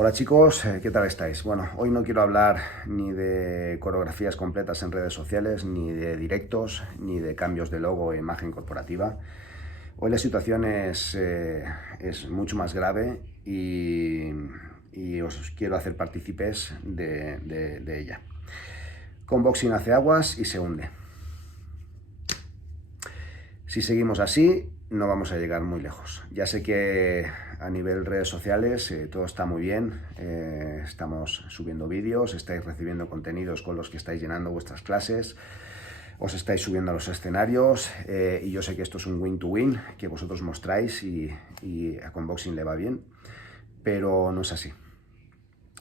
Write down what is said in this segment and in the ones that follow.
Hola chicos, ¿qué tal estáis? Bueno, hoy no quiero hablar ni de coreografías completas en redes sociales, ni de directos, ni de cambios de logo e imagen corporativa. Hoy la situación es mucho más grave y os quiero hacer partícipes de ella. Conboxing hace aguas y se hunde. Si seguimos así, no vamos a llegar muy lejos. Ya sé que a nivel redes sociales todo está muy bien, estamos subiendo vídeos, estáis recibiendo contenidos con los que estáis llenando vuestras clases, os estáis subiendo a los escenarios y yo sé que esto es un win-to-win que vosotros mostráis y a Conboxing le va bien, pero no es así,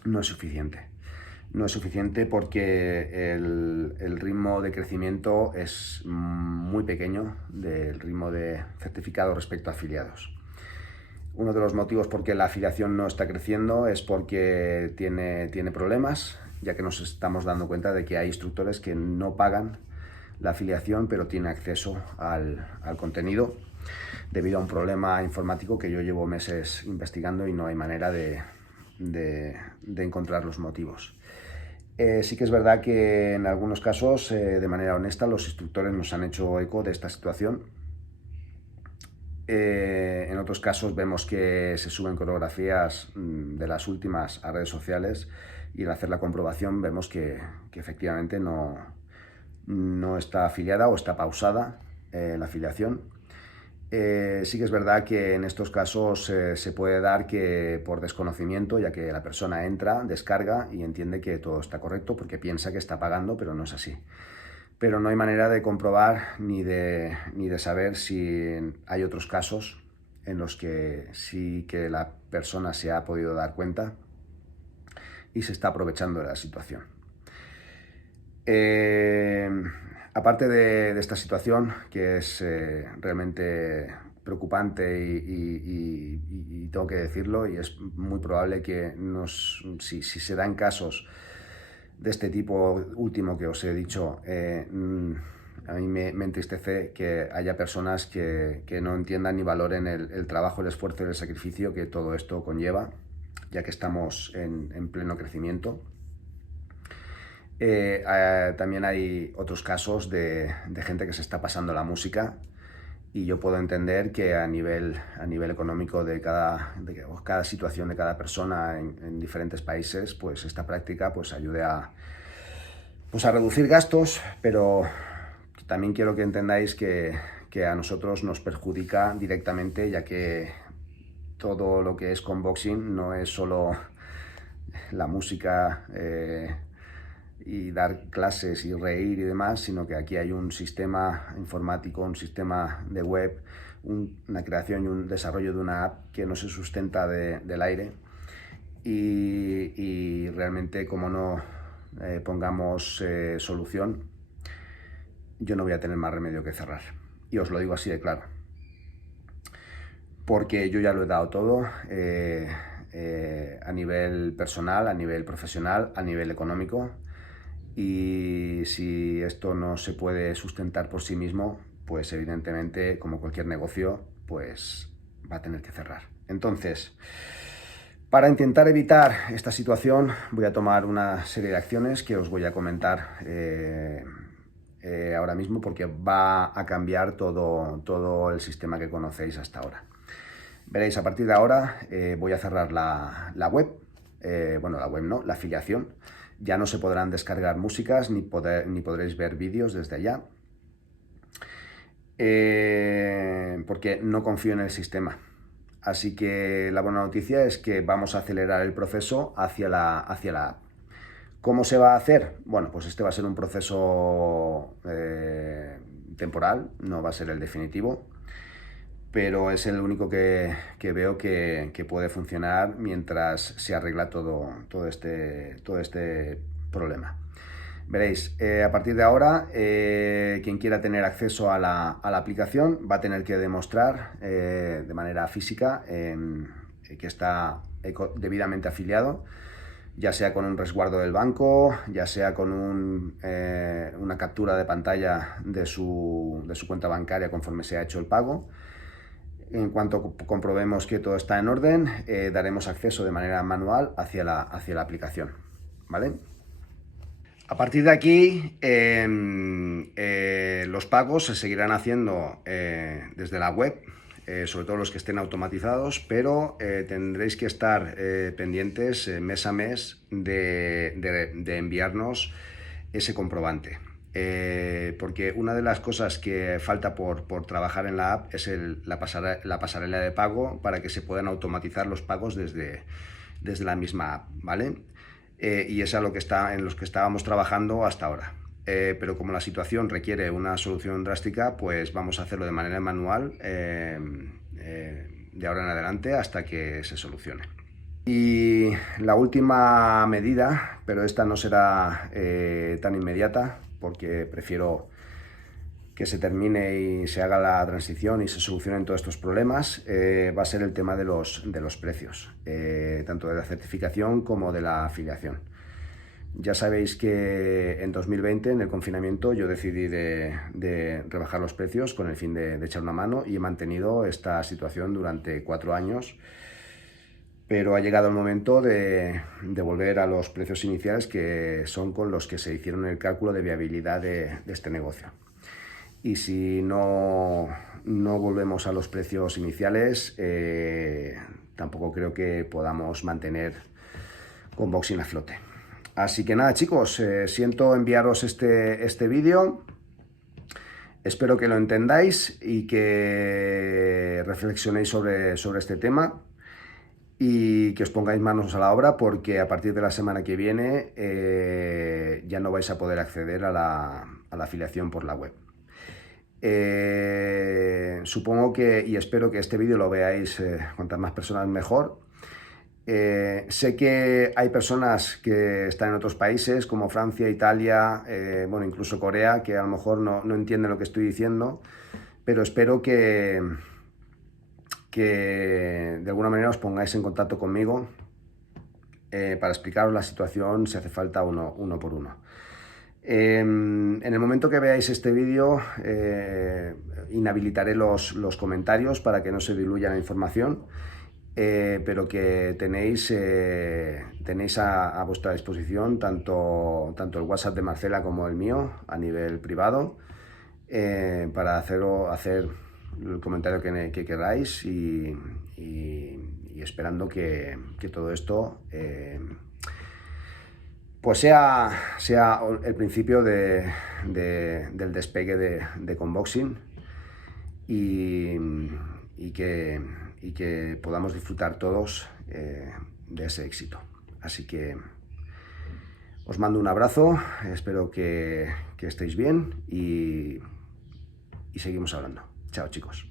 no es suficiente. No es suficiente porque el ritmo de crecimiento es muy pequeño del ritmo de certificado respecto a afiliados. Uno de los motivos por qué la afiliación no está creciendo es porque tiene problemas, ya que nos estamos dando cuenta de que hay instructores que no pagan la afiliación, pero tienen acceso al contenido debido a un problema informático que yo llevo meses investigando y no hay manera de encontrar los motivos. Sí que es verdad que en algunos casos, de manera honesta, los instructores nos han hecho eco de esta situación. En otros casos vemos que se suben coreografías de las últimas a redes sociales y al hacer la comprobación vemos que efectivamente no está afiliada o está pausada la afiliación. Sí que es verdad que en estos casos se puede dar que por desconocimiento, ya que la persona entra, descarga y entiende que todo está correcto porque piensa que está pagando, pero no es así. Pero no hay manera de comprobar ni de saber si hay otros casos en los que sí que la persona se ha podido dar cuenta y se está aprovechando de la situación. Aparte de esta situación, que es realmente preocupante y tengo que decirlo, y es muy probable que si se dan casos de este tipo último que os he dicho, a mí me entristece que haya personas que no entiendan ni valoren el trabajo, el esfuerzo y el sacrificio que todo esto conlleva, ya que estamos en pleno crecimiento. También hay otros casos de gente que se está pasando la música y yo puedo entender que a nivel económico de cada situación de cada persona en diferentes países, pues esta práctica pues ayude a reducir gastos, pero también quiero que entendáis que a nosotros nos perjudica directamente, ya que todo lo que es Conboxing no es solo la música y dar clases y reír y demás, sino que aquí hay un sistema informático, un sistema de web, una creación y un desarrollo de una app que no se sustenta del aire y realmente como no pongamos solución, yo no voy a tener más remedio que cerrar. Y os lo digo así de claro. Porque yo ya lo he dado todo a nivel personal, a nivel profesional, a nivel económico. Y si esto no se puede sustentar por sí mismo, pues evidentemente, como cualquier negocio, pues va a tener que cerrar. Entonces, para intentar evitar esta situación, voy a tomar una serie de acciones que os voy a comentar ahora mismo, porque va a cambiar todo el sistema que conocéis hasta ahora. Veréis, a partir de ahora voy a cerrar la web, bueno, la web no, la afiliación. Ya no se podrán descargar músicas ni podréis ver vídeos desde allá, porque no confío en el sistema. Así que la buena noticia es que vamos a acelerar el proceso hacia la app. ¿Cómo se va a hacer? Bueno, pues este va a ser un proceso temporal, no va a ser el definitivo, pero es el único que veo que puede funcionar mientras se arregla todo este problema. Veréis, a partir de ahora, quien quiera tener acceso a la aplicación va a tener que demostrar de manera física que está debidamente afiliado, ya sea con un resguardo del banco, ya sea con una captura de pantalla de su cuenta bancaria conforme se ha hecho el pago. En cuanto comprobemos que todo está en orden, daremos acceso de manera manual hacia la aplicación, ¿vale? A partir de aquí, los pagos se seguirán haciendo desde la web, sobre todo los que estén automatizados, pero tendréis que estar pendientes mes a mes de enviarnos ese comprobante. Porque una de las cosas que falta por trabajar en la app es la pasarela de pago para que se puedan automatizar los pagos desde la misma app, ¿vale? Y es en lo que estábamos trabajando hasta ahora. Pero como la situación requiere una solución drástica, pues vamos a hacerlo de manera manual de ahora en adelante hasta que se solucione. Y la última medida, pero esta no será tan inmediata, porque prefiero que se termine y se haga la transición y se solucionen todos estos problemas, va a ser el tema de los precios, tanto de la certificación como de la afiliación. Ya sabéis que en 2020, en el confinamiento, yo decidí de rebajar los precios con el fin de echar una mano, y he mantenido esta situación durante 4 años, pero ha llegado el momento de volver a los precios iniciales, que son con los que se hicieron el cálculo de viabilidad de este negocio. Y si no volvemos a los precios iniciales, tampoco creo que podamos mantener Conboxing a flote. Así que nada, chicos, siento enviaros este vídeo. Espero que lo entendáis y que reflexionéis sobre este tema, y que os pongáis manos a la obra, porque a partir de la semana que viene ya no vais a poder acceder a la afiliación por la web. Supongo que, y espero que este vídeo lo veáis cuantas más personas mejor. Sé que hay personas que están en otros países como Francia, Italia, bueno, incluso Corea, que a lo mejor no entienden lo que estoy diciendo, pero espero que de alguna manera os pongáis en contacto conmigo para explicaros la situación, si hace falta, uno por uno. En el momento que veáis este vídeo, inhabilitaré los comentarios para que no se diluya la información, pero que tenéis a vuestra disposición tanto el WhatsApp de Marcela como el mío a nivel privado, para hacer el comentario que queráis, y esperando que todo esto pues sea el principio del despegue de Conboxing, y que podamos disfrutar todos de ese éxito. Así que os mando un abrazo, espero que estéis bien, y seguimos hablando. Chao, chicos.